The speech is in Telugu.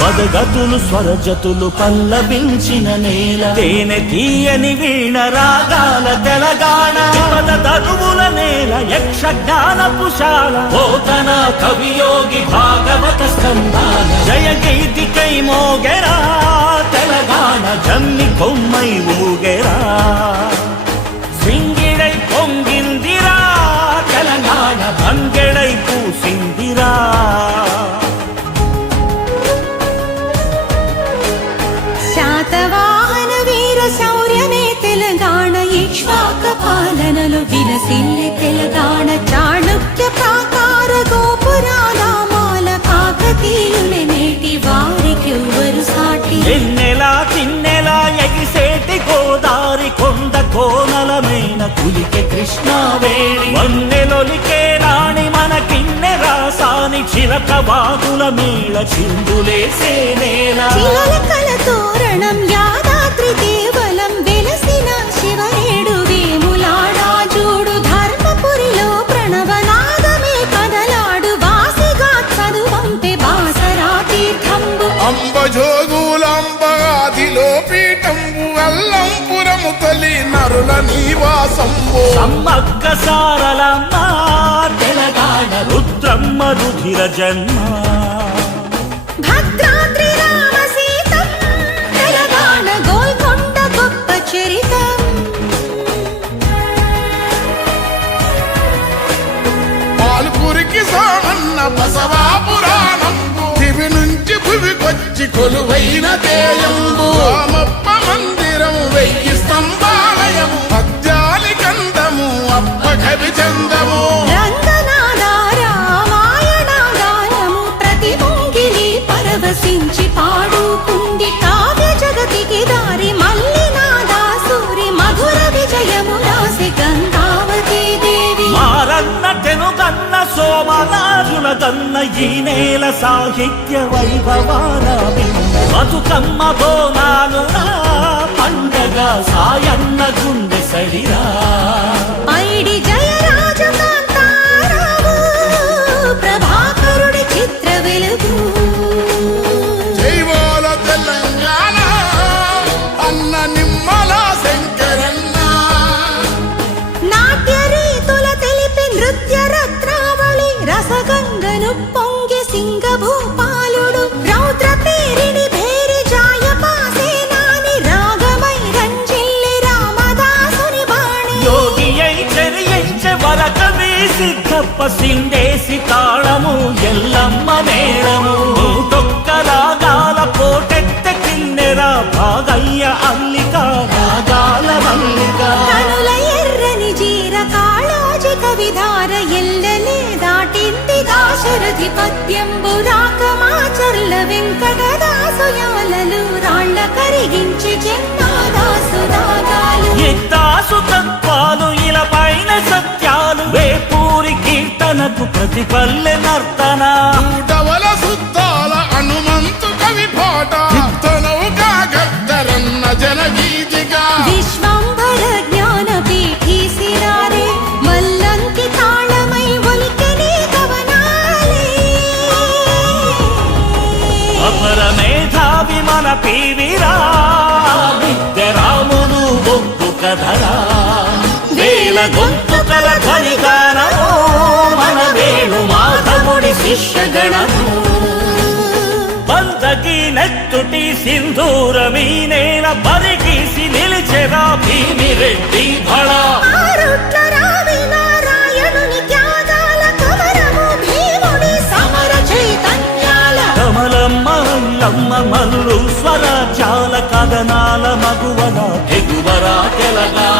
పదగతులు స్వరజతులు పల్లవించిన నేల, తేనె తీయని వీణ రాగాల తెలంగాణ. పద తనువుల నేల, యక్ష జ్ఞానపుశాల, పోతన కవియోగి భాగవత స్కందాల. జయ గీతికై మోగెరా తెలంగాణ, జమ్మి కొమ్మై ఊగెరా. సింగిడై పొంగిందిరా తెలంగాణ, బంగెడై పూసిందిరా. శాతవాహన వీర శౌర్యమే తెలంగాణ, ఇక్ష్వాక పాలనలో విలసిల్లే తెలంగాణ. చాణుక్య ప్రాకార గోపురాల మాల, కాకతీయులే నేటి వారికెవ్వరు సాటి. ఎన్నెలా తిన్నెలా ఎగిసేటి గోదారి, కొండ కోనలమైన కులికే కృష్ణావేణి. వన్నెలొలికే రాణి మన కిన్నె రాసాని, చిలక వాగుల మేళ చిందులేసే నేల. చిలకల తోరణం యాదాద్రి దేవలం, వెలసిన శివనేడు వేములాడా జూడు. ధర్మపురిలో ప్రణవనాదమే కదలాడు, వాసిగా చదువంపే బాసరా తీర్థంబు. అంబజోగులంబగాదిలో పీఠంబు, అల్లంపురము తొలి నరుల నివాసంబు. సమ్మక్క సారలమ్మ తెలంగాణ, రుద్రమ్మ రుధిర జన్మ. భద్రాద్రి రామ సీతం తెలంగాణ, గోల్కొండ గొప్ప చరితం. పాల్పురికి సామన్న బసవా పురాణంబు, దివి నుంచి భువికొచ్చి కొలువైన తేయంబు. రామప్ప మందిరం, వెయ్యి స్తంభాలయము, పద్యాలి కందము, అప్ప కవి చందము. రంగనాథ రామాయణ గానము, ప్రతి ముంగిలి పరవశించి పాడుకుంది. కావ్య జగతికి దారి మల్లినాథ సూరి, మధుర విజయము రాసి గంగావతీ దేవి. మారన్న తెనుగన్న సోమనాజుల గన్న, ఈ నేల సాహిత్య వైభవాల బతుకమ్మ బోనాలు పండగ, సాయన్న గుండె సడిరా. పైడి జయరాజు కాంతారావు, ప్రభాకరుడి చిత్ర వెలుగు. జైవాల తెలంగాణ అన్న నిమ్మల శంకరన్న. నాట్య రీతుల తెలిపి నృత్య రత్నావళి, రసగంగను పొంగి సింగభూపాలుడు. రౌద్ర పేరిడి భేరి జాయపాసే నాని, రాగమై రంజిల్లి రామదాసుని బాణి. యోగి అయి చెరియించే వరకవి సిద్ధప్ప, సిండేసి తాళము ఎల్లమ్మ మేళము. నూటొక్క రాగాల కోటెత్త కిన్నెరా, భాగయ్య అల్లిక రాగాల మల్లిక. కనుల ఎర్రని జీర కాళోజి కవిధార, ఎల్లలే దాటింది దాశరథి పద్యంబు. రాకమాచర్ల వెంకటదాసు యాలలు, రాళ్ళ కరిగించి జన్మాదాసు దాగాలు. ఎత్తాసు తత్వాలు ఇలా పైన సత్యాలు, వేపూరి కీర్తనకు ప్రతిపల్లె నర్తన. నూటవల సుద్దాల హనుమంతు కవి పాట, చిత్తనౌకా గద్దరన్న జనగీతిగా. విశ్వంభర జ్ఞాన పీఠీసిరారే, మల్లంకి తాళమై ఒలికెనే కవనాలే. అపర మేధావి మన పీవిరా, రాముడు బొగ్గు కథరా. వేల గొంతుకల ధ్వనిగానము, మన వేణు మాధవుడి శిష్యగణము. బందకి నెత్తుటి సింధూరమీ నేల, పరిగీసి నిలిచెరా భీమిరెడ్డి భళ. ఆరుట్ల రావి నారాయణుని త్యాగాల కవరము, భీముడి సమర చైతన్యాల. కమలమ్మ అల్లమ్మ మల్లు స్వరాజ్యాల కథనాల మగువల తెగువరా తెలంగాణ.